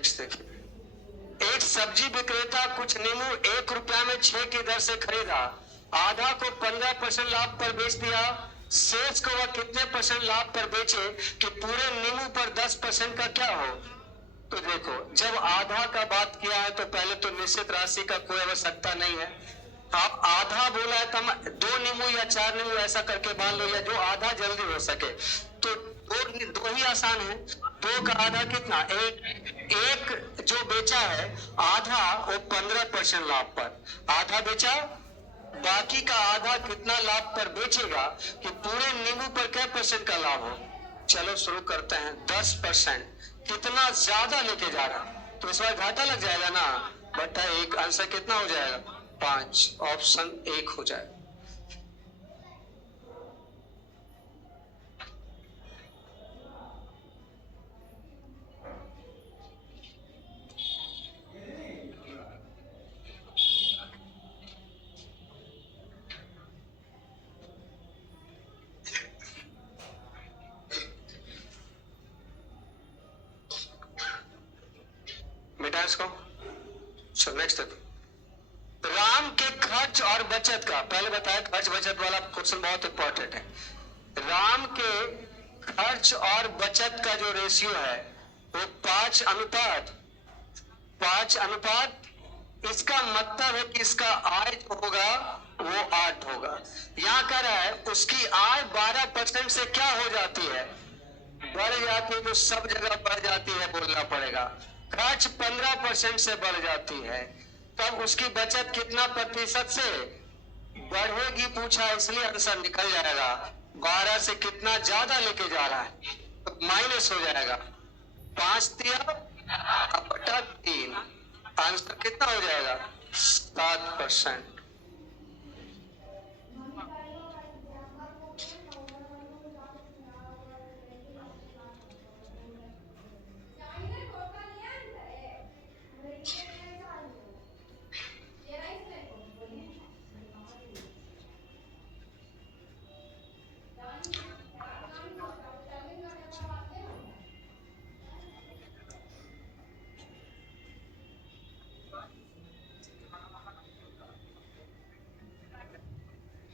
Next देखिए, एक सब्जी विक्रेता कुछ नींबू 1 रुपया में 6 की दर से खरीदा, आधा को 15% लाभ पर बेच दिया, शेष को वह कितने परसेंट लाभ पर बेचे कि पूरे नींबू पर 10% का क्या हो? तो देखो, जब आधा का बात किया है तो पहले तो निश्चित राशि का कोई आवश्यकता नहीं है। आप आधा बोला है तो हम 2 नींबू या 4 नींबू ऐसा करके मान लो, या जो आधा जल्दी हो सके। तो दो ही आसान है। 2 का आधा कितना? एक जो बेचा है आधा, वो 15% लाभ पर आधा बेचा, बाकी का आधा कितना लाभ पर बेचेगा कि पूरे नींबू पर क्या परसेंट का लाभ हो? चलो शुरू करते हैं। 10%। कितना ज्यादा लेके जा रहा तो इस बार घाटा लग जाएगा ना, बटा 1। आंसर कितना हो जाएगा? 5। ऑप्शन 1 हो जाएगा। बेटा इसको चलो नेक्स्ट देखो। राम के खर्च और बचत का, पहले बताया खर्च बचत वाला क्वेश्चन बहुत इंपॉर्टेंट है। राम के खर्च और बचत का जो रेशियो है वो 5:5। इसका मतलब है कि इसका आय जो होगा वो 8 होगा। यहाँ कह रहा है उसकी आय 12% से क्या हो जाती है? बढ़ जाती है। तो सब जगह बढ़ जाती है बोलना पड़ेगा। खर्च 15% से बढ़ जाती है, तब उसकी बचत कितना प्रतिशत से बढ़ेगी पूछा, इसलिए आंसर निकल जाएगा। 12 से कितना ज्यादा लेके जा रहा है तो माइनस हो जाएगा। 5 दिया बटा 3, आंसर कितना हो जाएगा? 7%।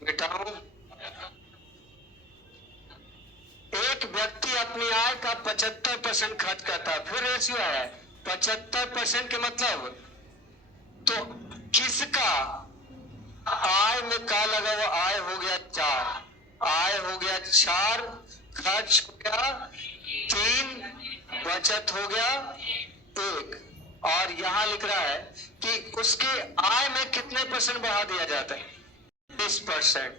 बेटाओं, एक व्यक्ति अपनी आय का 75% खर्च करता है। फिर रेशियो है 75% के मतलब, तो किसका आय में का लगा हुआ? आय हो गया 4, आय हो गया 4, खर्च हो गया 3, बचत हो गया 1। और यहां लिख रहा है कि उसके आय में कितने परसेंट बढ़ा दिया जाता है? 20%।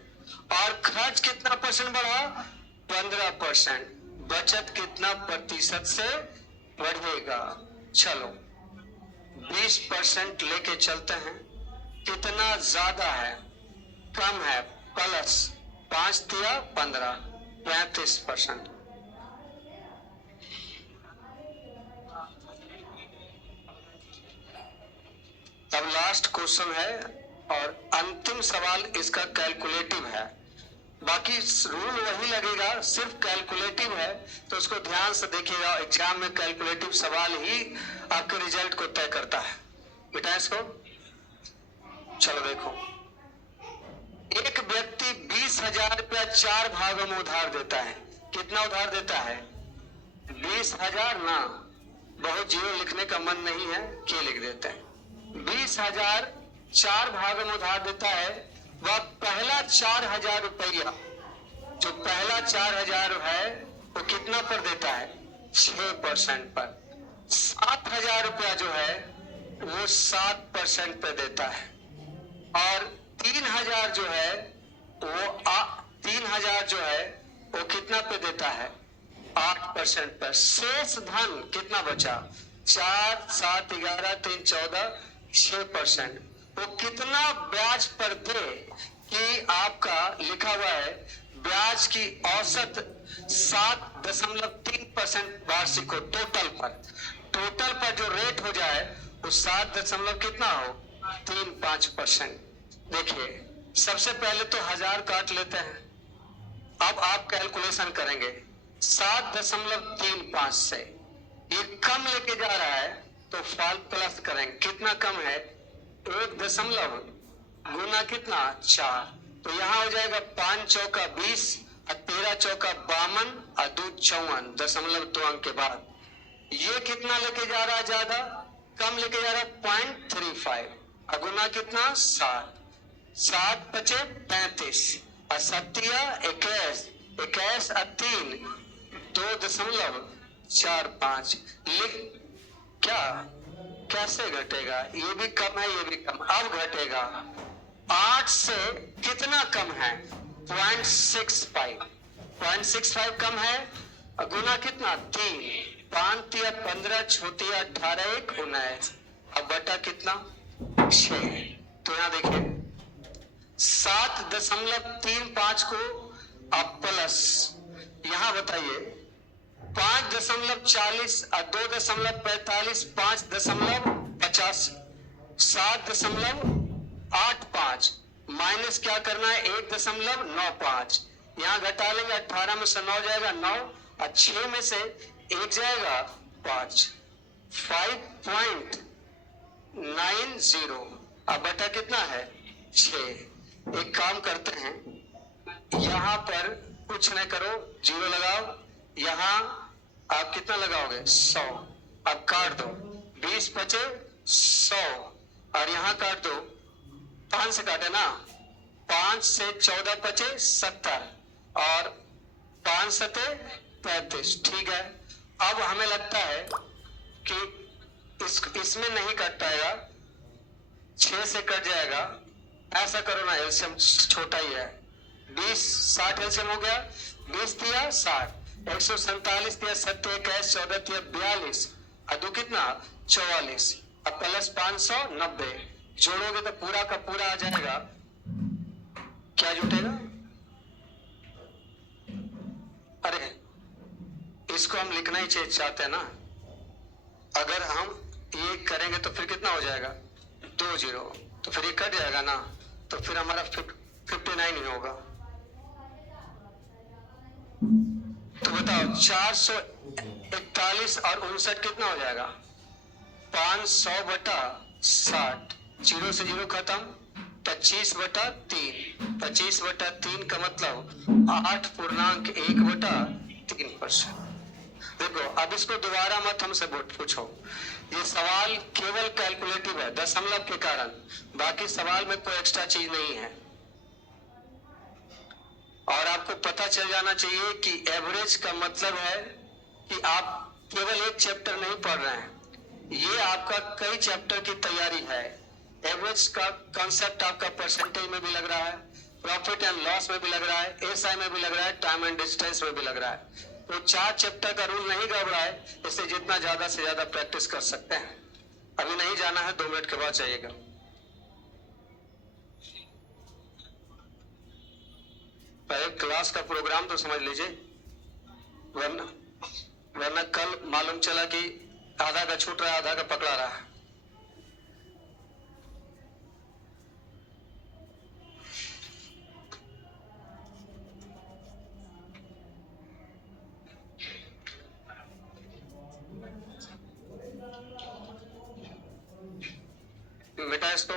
और खर्च कितना परसेंट बढ़ा? 15%। बचत कितना प्रतिशत से बढ़ेगा? चलो 20% लेके चलते हैं। कितना ज्यादा है? कम है, प्लस 5 दिया 15, 35%। अब लास्ट क्वेश्चन है और अंतिम सवाल इसका कैलकुलेटिव है। बाकी रूल वही लगेगा, सिर्फ कैलकुलेटिव है तो उसको ध्यान से देखिएगा। एग्जाम में कैलकुलेटिव सवाल ही आपके रिजल्ट को तय करता है। बेटा इसको चलो देखो, एक व्यक्ति 20,000 रुपया 4 भागों में उधार देता है। कितना उधार देता है? 20,000 ना, बहुत जीरो लिखने का मन नहीं है, के लिख देते हैं। 20,000 4 भागों में उधार देता है। वह पहला 4,000 रुपया, जो पहला 4,000 है वो कितना पर देता है? 6% पर। 7,000 रुपया जो है वो 7% पे देता है। और 3,000 जो है वो 3,000 जो है वो कितना पे देता है? 8% पर। शेष धन कितना बचा? 4, 7, 11, 3, 14, 6%। वो कितना ब्याज पर दे कि आपका लिखा हुआ है ब्याज की औसत 7.3% वार्षिक हो। टोटल पर जो रेट हो जाए वो 7 दशमलव कितना हो? 3-5%। देखिए सबसे पहले तो 1000 काट लेते हैं। अब आप कैलकुलेशन करेंगे 7.35 से ये कम लेके जा रहा है फाल प्लस करेंगे, कितना कम है 1 दशमलव गुना कितना 4, तो यहाँ हो जाएगा 5 चौका 20 और 13 चौका 52 और 2 54 दशमलव 2 अंक के बाद। ये कितना लेके जा रहा है, ज्यादा कम लेके जा रहा है 0.35 और गुना कितना 7, 7 पचे 35 और 7 21, 21 और 3 2.45 लिख, क्या कैसे घटेगा, ये भी कम है ये भी कम, अब घटेगा 8 से कितना कम है 0.65, 0.65 कम है और गुना कितना 3, 5 या 15 छोटी 18 1 19 अब बटा कितना 6। तो यहाँ देखिए 7.35 को अब प्लस, यहाँ बताइए 5.40 और 2.45 5.50 7.85 माइनस क्या करना है 1.95, यहाँ घटा लेंगे 18 में से 9 जाएगा 9 और 6 में से 1 जाएगा 5, 5.90 अब बटा कितना है 6। एक काम करते हैं, यहाँ पर कुछ नहीं करो, 0 लगाओ, यहाँ आप कितना लगाओगे 100, अब काट दो 20 बचे 100 और यहाँ काट दो 5 से काटे ना, 5 से 14 बचे 70 और 5 सते 35, ठीक है। अब हमें लगता है कि इसमें नहीं कट पाएगा, 6 से कट जाएगा, ऐसा करो ना, एलसीएम छोटा ही है, 20 60 एलसीएम हो गया, 20 दिया 60, 147 दिया 7 21 14 दिया 42 और 2 कितना 44 अब प्लस 590 जोड़ोगे तो पूरा का पूरा आ जाएगा, क्या जुटेगा, अरे इसको हम लिखना ही चाहते हैं ना, अगर हम ये करेंगे तो फिर कितना हो जाएगा 2 0, तो फिर ये कट जाएगा ना, तो फिर हमारा 59 ही होगा। तो बताओ 441 और 59 कितना हो जाएगा 500 बटा 60, 0 से 0 खत्म, 25 बटा 3, 25 बटा 3 का मतलब 8.1/3%। देखो अब इसको दोबारा मत हमसे पूछो, ये सवाल केवल कैलकुलेटिव है दशमलव के कारण, बाकी सवाल में कोई एक्स्ट्रा चीज नहीं है। और आपको पता चल जाना चाहिए कि एवरेज का मतलब है कि आप केवल एक चैप्टर नहीं पढ़ रहे हैं, ये आपका कई चैप्टर की तैयारी है। एवरेज का कॉन्सेप्ट आपका परसेंटेज में भी लग रहा है, प्रॉफिट एंड लॉस में भी लग रहा है, एसआई में भी लग रहा है, टाइम एंड डिस्टेंस में भी लग रहा है। तो 4 चैप्टर का रूल नहीं गड़बड़ा है, इससे जितना ज्यादा से ज्यादा प्रैक्टिस कर सकते हैं। अभी नहीं जाना है, 2 मिनट के बाद जाइएगा। पहले क्लास का प्रोग्राम तो समझ लीजिए, वरना कल मालूम चला कि आधा का छूट रहा है आधा का पकड़ा रहा है। मिटा इसको,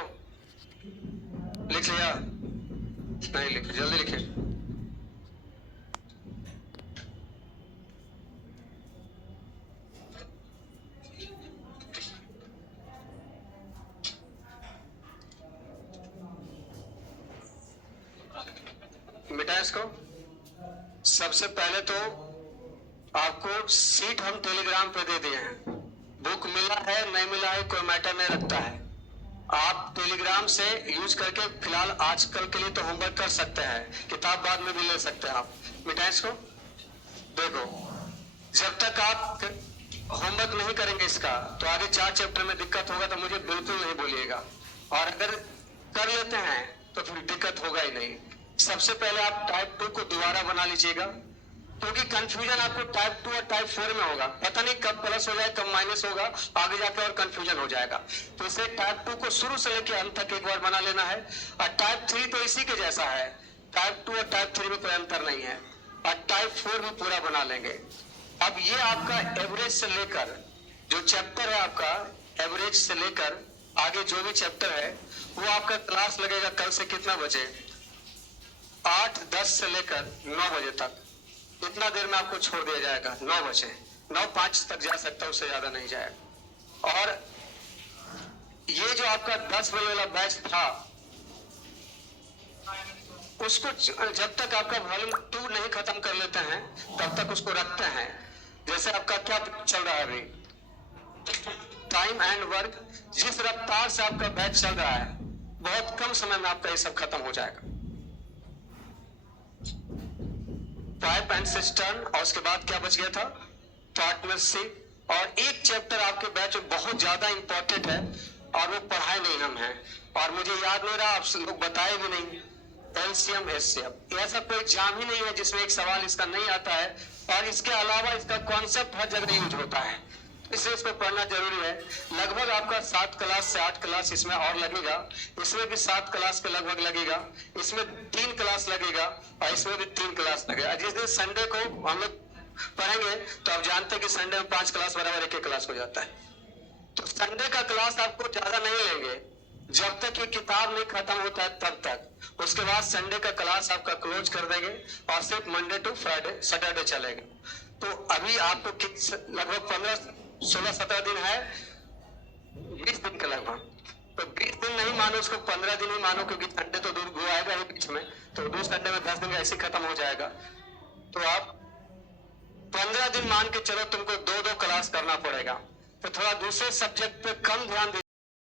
लिख लिया नहीं लिखे, जल्दी लिखे। मिटा इसको। सबसे पहले तो आपको सीट हम टेलीग्राम पे दे दिए हैं, बुक मिला है नहीं मिला है कोई मैटर नहीं रखता है, आप टेलीग्राम से यूज करके फिलहाल आजकल के लिए तो होमवर्क कर सकते हैं, किताब बाद में भी ले सकते हैं आप। मिटाएं इसको। देखो जब तक आप होमवर्क नहीं करेंगे इसका तो आगे 4 चैप्टर में दिक्कत होगा, तो मुझे बिल्कुल नहीं बोलिएगा, और अगर कर लेते हैं तो फिर दिक्कत होगा ही नहीं। सबसे पहले आप टाइप 2 को दोबारा बना लीजिएगा, क्योंकि कंफ्यूजन आपको टाइप 2 और टाइप 4 में होगा, पता नहीं कब प्लस हो जाए कब माइनस होगा, आगे जाके और कंफ्यूजन हो जाएगा। तो इसे टाइप 2 को शुरू से लेकर अंत तक एक बार बना लेना है, और टाइप 3 तो इसी के जैसा है, टाइप 2 और टाइप 3 में कोई अंतर नहीं है, और टाइप 4 भी पूरा बना लेंगे। अब ये आपका एवरेज से लेकर जो चैप्टर है आपका एवरेज से लेकर आगे जो भी चैप्टर है वो आपका क्लास लगेगा कल से कितना बजे, 8:10 से लेकर 9 बजे तक। इतना देर में आपको छोड़ दिया जाएगा, 9 बजे, 9:05 तक जा सकता है, उससे ज्यादा नहीं जाएगा। और ये जो आपका 10 बजे वाला बैच था, उसको जब तक आपका वॉल्यूम 2 नहीं खत्म कर लेते हैं तब तक उसको रखते हैं। जैसे आपका क्या चल रहा है अभी, टाइम एंड वर्क, जिस रफ्तार से आपका बैच चल रहा है बहुत कम समय में आपका ये सब खत्म हो जाएगा। पाइप एंड सिस्टर्न, और उसके बाद क्या बच गया था, पार्टनरशिप। और एक चैप्टर आपके बैच में बहुत ज्यादा इंपॉर्टेंट है और वो पढ़ाए नहीं हम हैं, और मुझे याद नहीं रहा, आप लोग बताए भी नहीं, एलसीएम एचसीएफ। ऐसा कोई एग्जाम ही नहीं है जिसमें एक सवाल इसका नहीं आता है, और इसके अलावा इसका कॉन्सेप्ट हर जगह यूज होता है, इसलिए इसको पढ़ना जरूरी है। लगभग आपका 7 क्लास से 8 क्लास इसमें और लगेगा, इसमें भी 7 क्लास के लगभग लगेगा, इसमें 3 क्लास लगेगा, और इसमें भी 3 क्लास लगेगा। जिस दिन संडे को हम लोग पढ़ेंगे तो आप जानते हैं कि संडे में 5 क्लास बराबर एक क्लास हो जाता है। तो संडे का क्लास आपको ज्यादा नहीं लेंगे जब तक ये किताब नहीं खत्म होता है तब तक। उसके बाद संडे का क्लास आपका क्लोज कर देंगे और सिर्फ मंडे टू फ्राइडे सैटरडे चलेगा। तो अभी आपको लगभग 16-17 दिन है, 20 दिन के लगभग। तो 20 दिन नहीं मानो, उसको 15 दिन ही मानो, क्योंकि संडे तो दूर गो आएगा ही बीच में, तो 2 संडे में 10 दिन ऐसे खत्म हो जाएगा। तो आप 15 दिन मान के चलो, तुमको 2-2 क्लास करना पड़ेगा। तो थोड़ा दूसरे सब्जेक्ट पे कम ध्यान